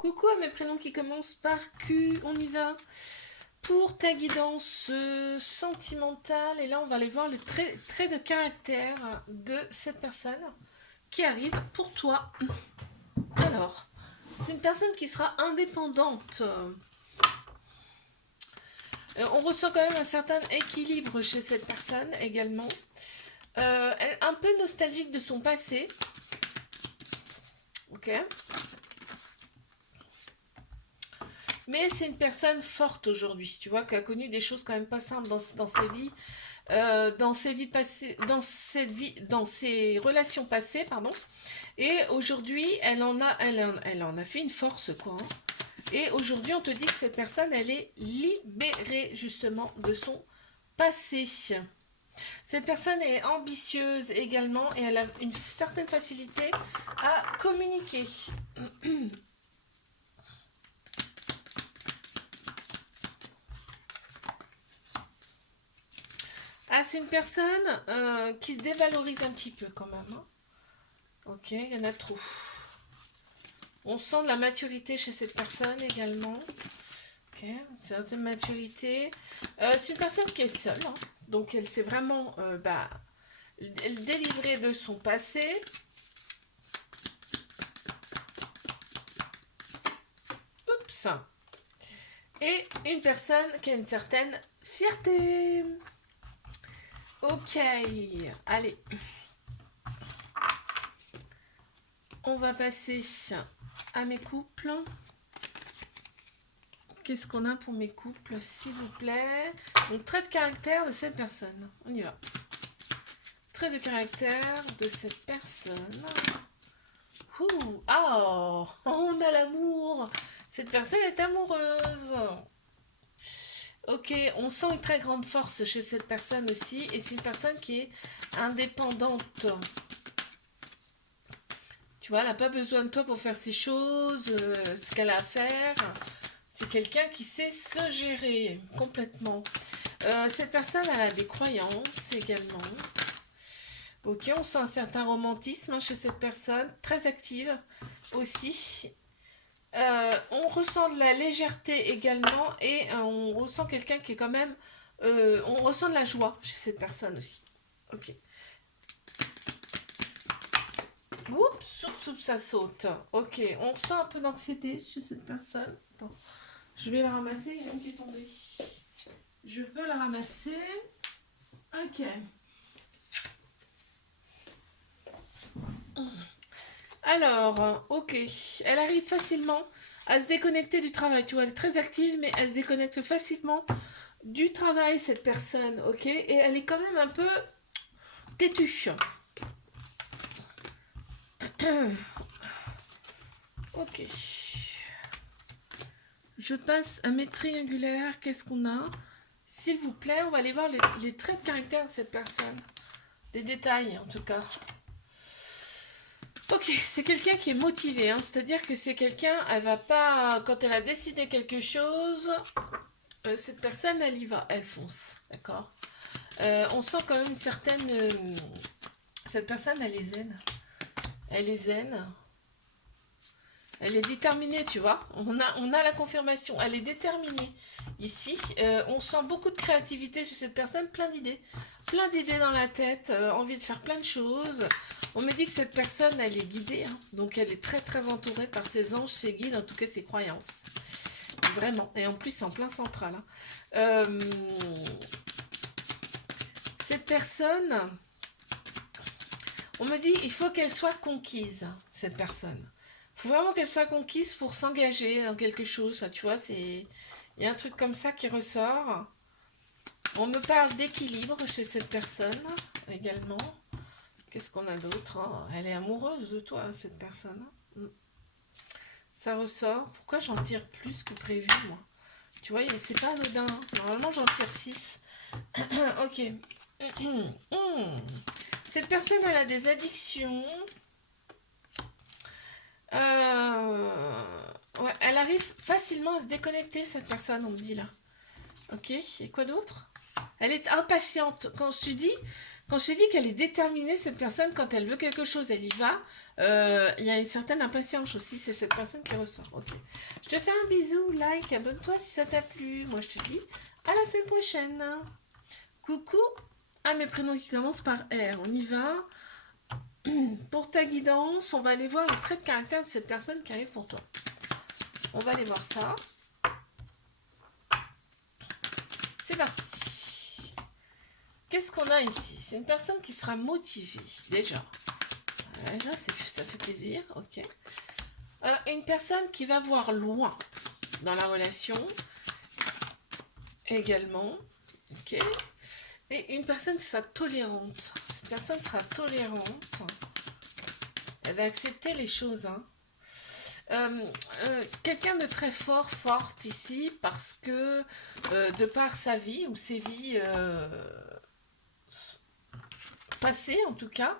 Coucou à mes prénoms qui commencent par Q, on y va. Pour ta guidance sentimentale, et là on va aller voir le trait de caractère de cette personne qui arrive pour toi. Alors, c'est une personne qui sera indépendante. On ressent quand même un certain équilibre chez cette personne également. Elle est un peu nostalgique de son passé. Ok. Mais c'est une personne forte aujourd'hui, tu vois, qui a connu des choses quand même pas simples dans ses vies, dans ses vies passées, dans ses relations passées, pardon. Et aujourd'hui, elle en a fait une force, quoi, hein. Et aujourd'hui, on te dit que cette personne, elle est libérée justement de son passé. Cette personne est ambitieuse également et elle a une certaine facilité à communiquer. Ah, c'est une personne qui se dévalorise un petit peu quand même, hein. Ok, il y en a trop. On sent de la maturité chez cette personne également. Ok, une certaine maturité. C'est une personne qui est seule, hein. Donc elle s'est vraiment délivrée de son passé. Oups. Et une personne qui a une certaine fierté. Ok, allez. On va passer à mes couples. Qu'est-ce qu'on a pour mes couples, s'il vous plaît? Donc, trait de caractère de cette personne. On y va. Trait de caractère de cette personne. Ouh, oh, on a l'amour. Cette personne est amoureuse. Ok, on sent une très grande force chez cette personne aussi. Et c'est une personne qui est indépendante. Tu vois, elle n'a pas besoin de toi pour faire ses choses, ce qu'elle a à faire. C'est quelqu'un qui sait se gérer complètement. Cette personne, elle a des croyances également. Ok, on sent un certain romantisme, hein, chez cette personne, très active aussi. On ressent de la légèreté également et on ressent quelqu'un qui est quand même... on ressent de la joie chez cette personne aussi. Ok. Oups, oups, oups, ça saute. Ok, on sent un peu d'anxiété chez cette personne. Attends, je vais la ramasser, il est tombé. Je veux la ramasser. Ok. Alors, ok. Elle arrive facilement à se déconnecter du travail. Tu vois, elle est très active, mais elle se déconnecte facilement du travail, cette personne. Ok. Et elle est quand même un peu têtue. Ok. Je passe à mes triangulaires. Qu'est-ce qu'on a? S'il vous plaît, on va aller voir les traits de caractère de cette personne. Des détails, en tout cas. Ok, c'est quelqu'un qui est motivé, hein, c'est-à-dire que c'est quelqu'un, elle va pas, quand elle a décidé quelque chose, cette personne, elle y va, elle fonce, d'accord. On sent quand même une certaine, cette personne, elle est zen, elle est zen, elle est déterminée, tu vois. On a la confirmation, elle est déterminée. Ici, on sent beaucoup de créativité chez cette personne, plein d'idées dans la tête, envie de faire plein de choses. On me dit que cette personne, elle est guidée, hein, donc elle est très très entourée par ses anges, ses guides, en tout cas ses croyances. Vraiment, et en plus c'est en plein central, hein. Cette personne, on me dit il faut qu'elle soit conquise, cette personne. Il faut vraiment qu'elle soit conquise pour s'engager dans quelque chose, ça, tu vois, il y a un truc comme ça qui ressort. On me parle d'équilibre chez cette personne également. Qu'est-ce qu'on a d'autre, hein? Elle est amoureuse de toi, cette personne. Ça ressort. Pourquoi j'en tire plus que prévu, moi? Tu vois, c'est pas anodin. Normalement, j'en tire 6. Ok. Cette personne, elle a des addictions. Ouais, elle arrive facilement à se déconnecter, cette personne, on me dit là. Ok, et quoi d'autre? Elle est impatiente. Quand je te dis, Quand je te dis qu'elle est déterminée, cette personne, quand elle veut quelque chose, elle y va. Il y a une certaine impatience aussi, c'est cette personne qui ressort. Ok. Je te fais un bisou, like, abonne-toi si ça t'a plu. Moi, je te dis à la semaine prochaine. Coucou à mes prénoms qui commencent par R. On y va. Pour ta guidance, on va aller voir les traits de caractère de cette personne qui arrive pour toi. On va aller voir ça. C'est parti. Qu'est-ce qu'on a ici? C'est une personne qui sera motivée, déjà. Déjà, ça fait plaisir, ok. Une personne qui va voir loin dans la relation, également, ok. Et une personne qui sera tolérante. Cette personne sera tolérante. Elle va accepter les choses, hein. Quelqu'un de très forte ici, parce que de par sa vie ou ses vies passées en tout cas,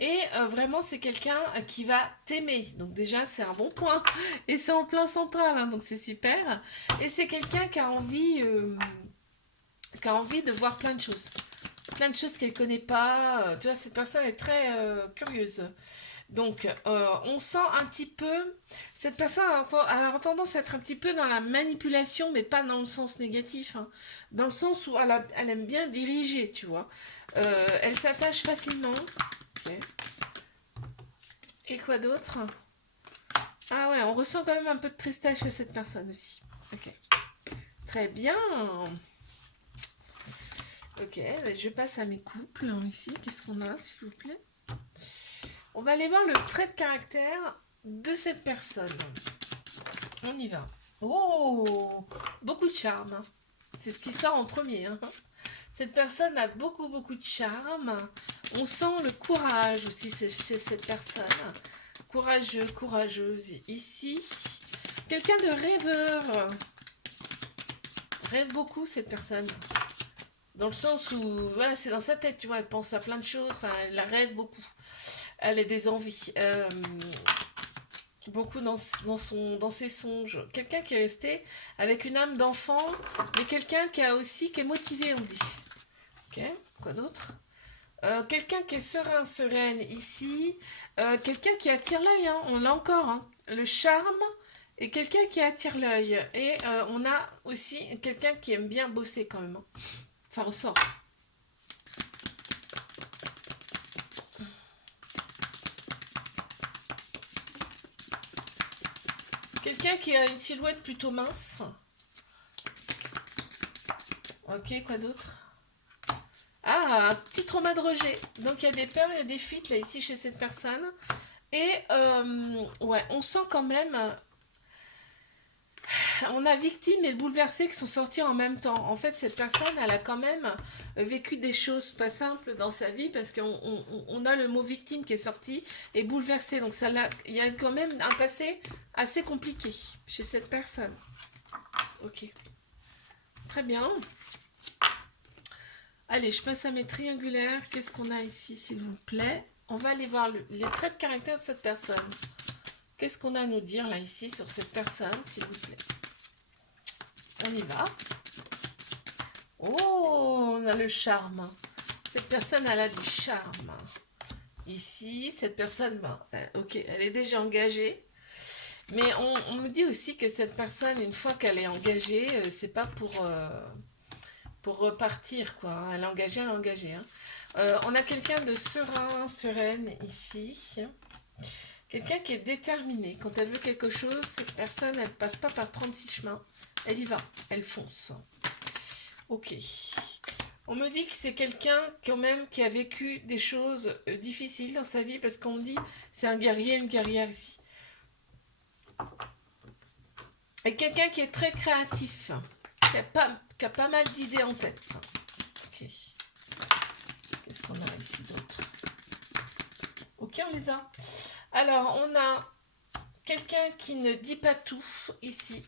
et vraiment c'est quelqu'un qui va t'aimer, donc déjà c'est un bon point, et c'est en plein central, hein, donc c'est super, et c'est quelqu'un qui a envie de voir plein de choses qu'elle connaît pas, tu vois, cette personne est très curieuse. Donc, on sent un petit peu, cette personne a tendance à être un petit peu dans la manipulation, mais pas dans le sens négatif, hein. Dans le sens où elle aime bien diriger, tu vois. Elle s'attache facilement. Ok. Et quoi d'autre? Ah ouais, on ressent quand même un peu de tristesse chez cette personne aussi. Ok. Très bien. Ok, je passe à mes couples, hein, ici. Qu'est-ce qu'on a, s'il vous plaît? On va aller voir le trait de caractère de cette personne. On y va. Oh, beaucoup de charme. C'est ce qui sort en premier, hein. Cette personne a beaucoup de charme. On sent le courage aussi chez cette personne. Courageux, courageuse ici. Quelqu'un de rêveur. Rêve beaucoup cette personne. Dans le sens où, voilà, c'est dans sa tête, tu vois, elle pense à plein de choses, enfin, elle la rêve beaucoup. Elle a des envies. Beaucoup dans ses songes. Quelqu'un qui est resté avec une âme d'enfant, mais quelqu'un qui est motivé, on dit. Ok, quoi d'autre? Quelqu'un qui est sereine ici. Quelqu'un qui attire l'œil, hein, on l'a encore, hein. Le charme et quelqu'un qui attire l'œil. Et on a aussi quelqu'un qui aime bien bosser quand même, hein. Ça ressort. Quelqu'un qui a une silhouette plutôt mince. Ok, quoi d'autre? Ah, un petit trauma de rejet. Donc il y a des peurs, il y a des fuites là ici chez cette personne. Et ouais, on sent quand même, on a victime et bouleversé qui sont sortis en même temps. En fait, cette personne, elle a quand même vécu des choses pas simples dans sa vie parce qu'on a le mot victime qui est sorti et bouleversé. Donc il y a quand même un passé assez compliqué chez cette personne. Ok, très bien. Allez, je passe à mes triangulaires. Qu'est-ce qu'on a ici, s'il vous plaît? On va aller voir les traits de caractère de cette personne. Qu'est-ce qu'on a à nous dire là ici sur cette personne, s'il vous plaît? On y va. Oh, on a le charme. Cette personne, elle a du charme. Ici, cette personne, ben, ok, elle est déjà engagée. Mais on me dit aussi que cette personne, une fois qu'elle est engagée, c'est pas pour repartir, quoi, hein. Elle est engagée, hein. On a quelqu'un de sereine ici. Quelqu'un qui est déterminé. Quand elle veut quelque chose, cette personne, elle passe pas par 36 chemins. Elle y va, elle fonce. Ok. On me dit que c'est quelqu'un quand même qui a vécu des choses difficiles dans sa vie parce qu'on me dit c'est un guerrier, une guerrière ici. Et quelqu'un qui est très créatif, qui a pas mal d'idées en tête. Ok. Qu'est-ce qu'on a ici d'autre? Ok, on les a. Alors, on a quelqu'un qui ne dit pas tout ici.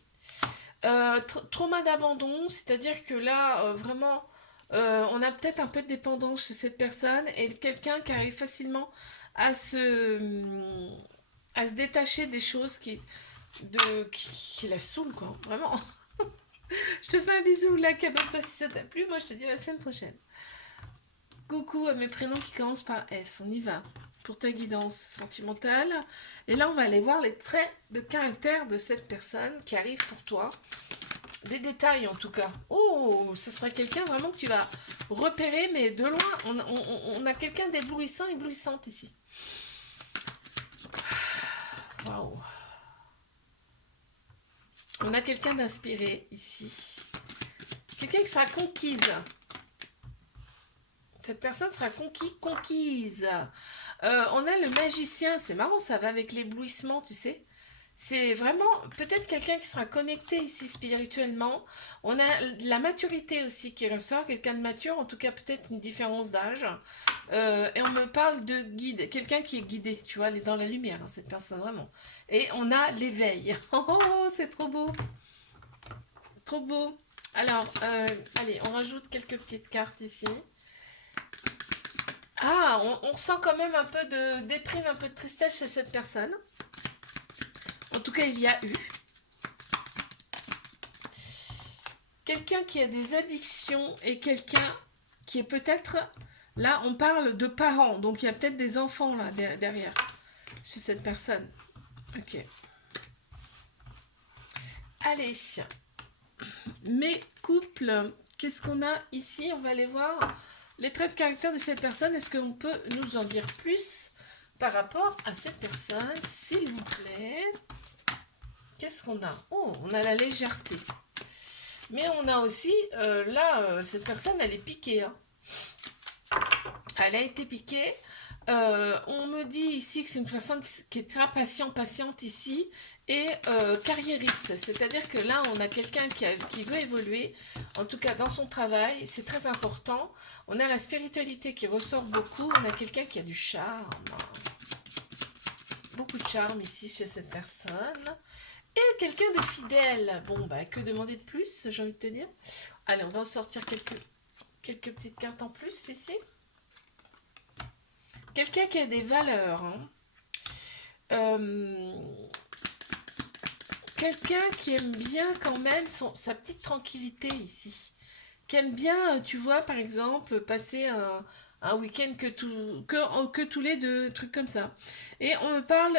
Trauma d'abandon, c'est-à-dire que là, vraiment, on a peut-être un peu de dépendance chez cette personne et quelqu'un qui arrive facilement à se, à se détacher des choses qui la saoulent, quoi, vraiment. Je te fais un bisou, like, abonne-toi si ça t'a plu. Moi, je te dis à la semaine prochaine. Coucou à mes prénoms qui commencent par S. On y va pour ta guidance sentimentale. Et là, on va aller voir les traits de caractère de cette personne qui arrive pour toi. Des détails en tout cas. Oh, ce sera quelqu'un vraiment que tu vas repérer, mais de loin. On a quelqu'un d'éblouissant, éblouissante ici. Waouh. On a quelqu'un d'inspiré ici. Quelqu'un qui sera conquise. Cette personne sera conquise. On a le magicien. C'est marrant, ça va avec l'éblouissement, tu sais. C'est vraiment peut-être quelqu'un qui sera connecté ici spirituellement. On a la maturité aussi qui ressort. Quelqu'un de mature, en tout cas peut-être une différence d'âge. Et on me parle de guide. Quelqu'un qui est guidé, tu vois, elle est dans la lumière, hein, cette personne, vraiment. Et on a l'éveil. Oh, c'est trop beau. Trop beau. Alors, allez, on rajoute quelques petites cartes ici. Ah, on sent quand même un peu de déprime, un peu de tristesse chez cette personne. En tout cas, il y a eu. Quelqu'un qui a des addictions et quelqu'un qui est peut-être... Là, on parle de parents. Donc, il y a peut-être des enfants là derrière chez cette personne. Ok. Allez. Mes couples. Qu'est-ce qu'on a ici? On va aller voir les traits de caractère de cette personne. Est-ce qu'on peut nous en dire plus par rapport à cette personne, s'il vous plaît? Qu'est-ce qu'on a? Oh, on a la légèreté. Mais on a aussi, cette personne, elle est piquée. Hein. Elle a été piquée. On me dit ici que c'est une personne qui est très patiente ici et carriériste. C'est-à-dire que là, on a quelqu'un qui veut évoluer, en tout cas dans son travail, c'est très important. On a la spiritualité qui ressort beaucoup. On a quelqu'un qui a du charme. Beaucoup de charme ici chez cette personne. Et quelqu'un de fidèle. Bon, bah, que demander de plus, j'ai envie de te dire. Allez, on va en sortir quelques petites cartes en plus ici. Quelqu'un qui a des valeurs. Hein. Quelqu'un qui aime bien quand même sa petite tranquillité ici. Qui aime bien, tu vois, par exemple, passer un week-end que tous les deux, trucs comme ça. Et on me parle,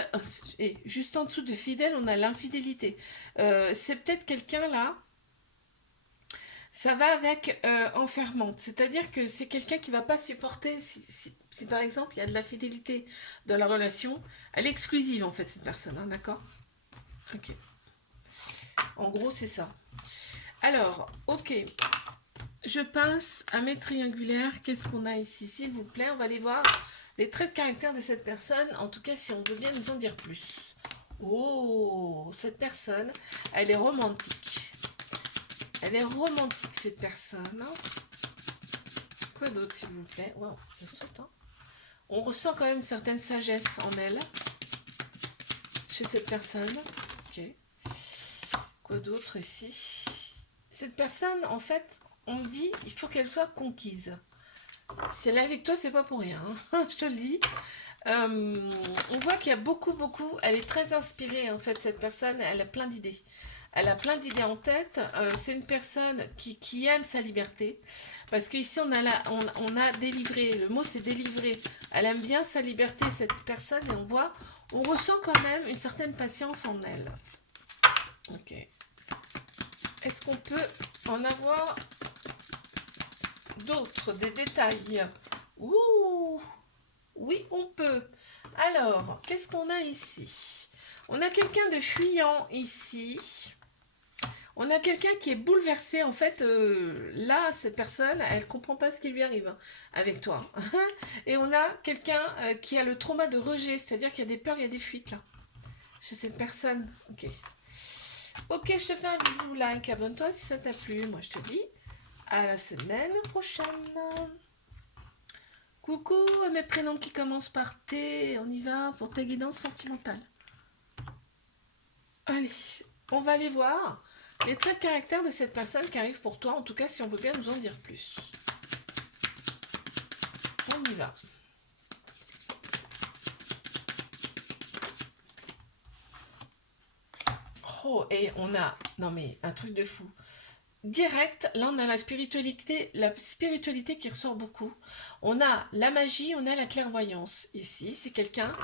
et juste en dessous de fidèle, on a l'infidélité. C'est peut-être quelqu'un là, ça va avec enfermante. C'est-à-dire que c'est quelqu'un qui va pas supporter, si par exemple il y a de la fidélité dans la relation, elle est exclusive en fait cette personne, hein, d'accord? Ok. En gros c'est ça. Alors, ok. Je passe à mes triangulaires. Qu'est-ce qu'on a ici, s'il vous plaît? On va aller voir les traits de caractère de cette personne. En tout cas, si on veut bien nous en dire plus. Oh, cette personne, elle est romantique. Elle est romantique, cette personne. Quoi d'autre, s'il vous plaît? Wow, ça saute, hein. On ressent quand même une certaine sagesse en elle. Chez cette personne. Ok. Quoi d'autre ici? Cette personne, en fait... On me dit, il faut qu'elle soit conquise. Si elle est avec toi, c'est pas pour rien. Hein. Je te le dis. On voit qu'il y a beaucoup. Elle est très inspirée, en fait, cette personne. Elle a plein d'idées. Elle a plein d'idées en tête. C'est une personne qui aime sa liberté. Parce qu'ici, on a délivré. Le mot, c'est délivrer. Elle aime bien sa liberté, cette personne. Et on ressent quand même une certaine patience en elle. Ok. Est-ce qu'on peut en avoir d'autres, des détails? Ouh, oui, on peut. Alors, qu'est-ce qu'on a ici? On a quelqu'un de fuyant ici. On a quelqu'un qui est bouleversé. En fait, là, cette personne, elle comprend pas ce qui lui arrive hein, avec toi. Et on a quelqu'un qui a le trauma de rejet, c'est-à-dire qu'il y a des peurs, il y a des fuites là. Chez cette personne. Ok. Ok, je te fais un bisou, like, abonne-toi si ça t'a plu. Moi, je te dis à la semaine prochaine. Coucou à mes prénoms qui commencent par T. On y va pour ta guidance sentimentale. Allez, on va aller voir les traits de caractère de cette personne qui arrive pour toi. En tout cas, si on veut bien nous en dire plus. On y va. Oh, et on a... Non mais, un truc de fou. direct, là on a la spiritualité qui ressort beaucoup. On a la magie, on a la clairvoyance. Ici, c'est quelqu'un...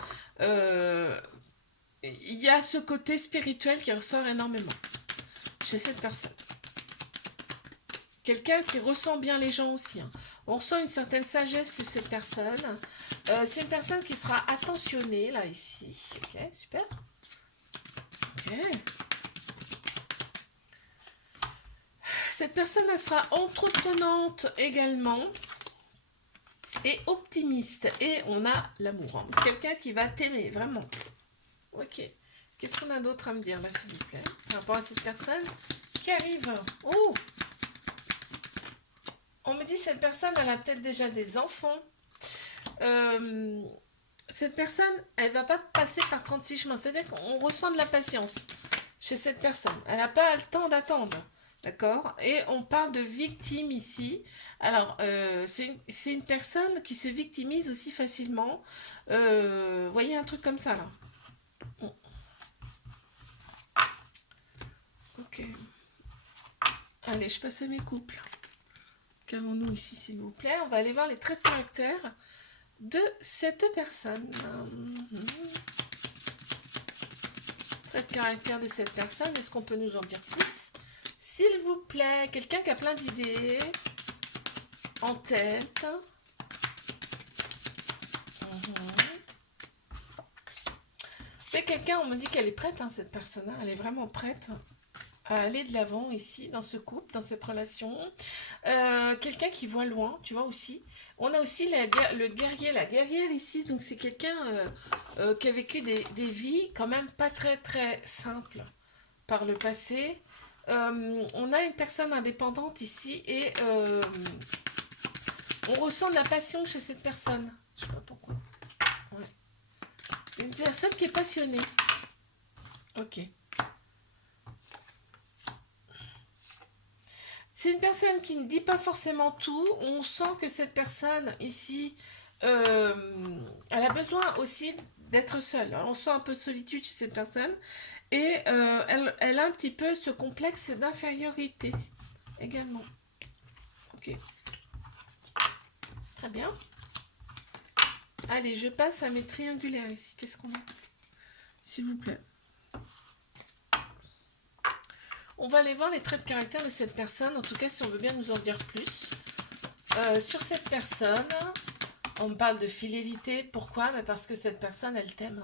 il y a ce côté spirituel qui ressort énormément chez cette personne. Quelqu'un qui ressent bien les gens aussi. Hein. On ressent une certaine sagesse chez cette personne. C'est une personne qui sera attentionnée, là, ici. Ok, super. Ok. Cette personne, elle sera entreprenante également. Et optimiste. Et on a l'amour. Hein. Quelqu'un qui va t'aimer, vraiment. Ok. Qu'est-ce qu'on a d'autre à me dire, là, s'il vous plaît, par rapport à cette personne qui arrive. Oh! On me dit cette personne, elle a peut-être déjà des enfants. Cette personne, elle va pas passer par 36 chemins. C'est-à-dire qu'on ressent de la patience chez cette personne. Elle n'a pas le temps d'attendre. D'accord? Et on parle de victime ici. Alors, c'est une personne qui se victimise aussi facilement. Vous voyez un truc comme ça, là. Ok. Allez, je passe à mes couples. Qu'avons-nous ici, s'il vous plaît? On va aller voir les traits de caractère de cette personne. Traits de caractère de cette personne. Est-ce qu'on peut nous en dire plus? S'il vous plaît, quelqu'un qui a plein d'idées en tête. Mais quelqu'un, on me dit qu'elle est prête, hein, cette personne. Hein, elle est vraiment prête à aller de l'avant ici, dans ce couple, dans cette relation. Quelqu'un qui voit loin, tu vois aussi. On a aussi le guerrier, la guerrière ici. Donc c'est quelqu'un qui a vécu des vies quand même pas très très simples par le passé. On a une personne indépendante ici et on ressent de la passion chez cette personne. Je sais pas pourquoi. Ouais. Une personne qui est passionnée. Ok. C'est une personne qui ne dit pas forcément tout. On sent que cette personne ici, elle a besoin aussi d'être seule. On sent un peu de solitude chez cette personne. Et elle a un petit peu ce complexe d'infériorité également. Ok. Très bien. Allez, je passe à mes triangulaires ici. Qu'est-ce qu'on a? S'il vous plaît. On va aller voir les traits de caractère de cette personne, en tout cas si on veut bien nous en dire plus. Sur cette personne, on me parle de fidélité. Pourquoi? Mais parce que cette personne, elle t'aime.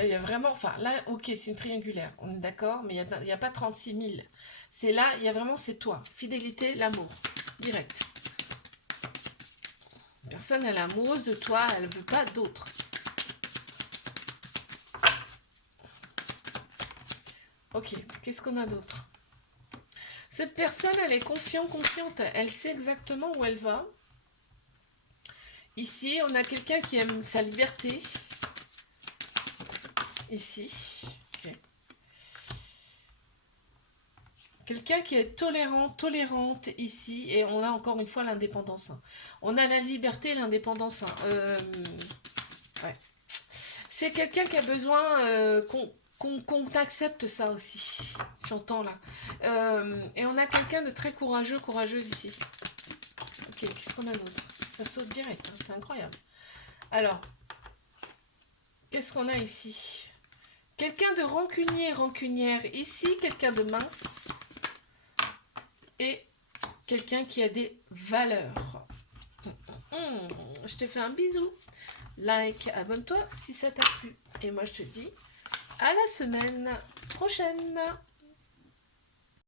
Il y a vraiment, enfin là, ok, c'est une triangulaire, on est d'accord, mais il n'y a pas 36 000. C'est là, il y a vraiment, c'est toi. Fidélité, l'amour, direct. La personne, elle est amoureuse de toi, elle ne veut pas d'autre. Ok, qu'est-ce qu'on a d'autre? Cette personne, elle est confiante, elle sait exactement où elle va. Ici, on a quelqu'un qui aime sa liberté. Ici, ok. Quelqu'un qui est tolérante ici, et on a encore une fois l'indépendance. Hein. On a la liberté et l'indépendance. Hein. Ouais. C'est quelqu'un qui a besoin qu'on accepte ça aussi. J'entends là. Et on a quelqu'un de très courageuse ici. Ok, qu'est-ce qu'on a d'autre? Ça saute direct, hein, c'est incroyable. Alors, qu'est-ce qu'on a ici? Quelqu'un de rancunière ici, quelqu'un de mince. Et quelqu'un qui a des valeurs. Je te fais un bisou. Like, abonne-toi si ça t'a plu. Et moi, je te dis à la semaine prochaine.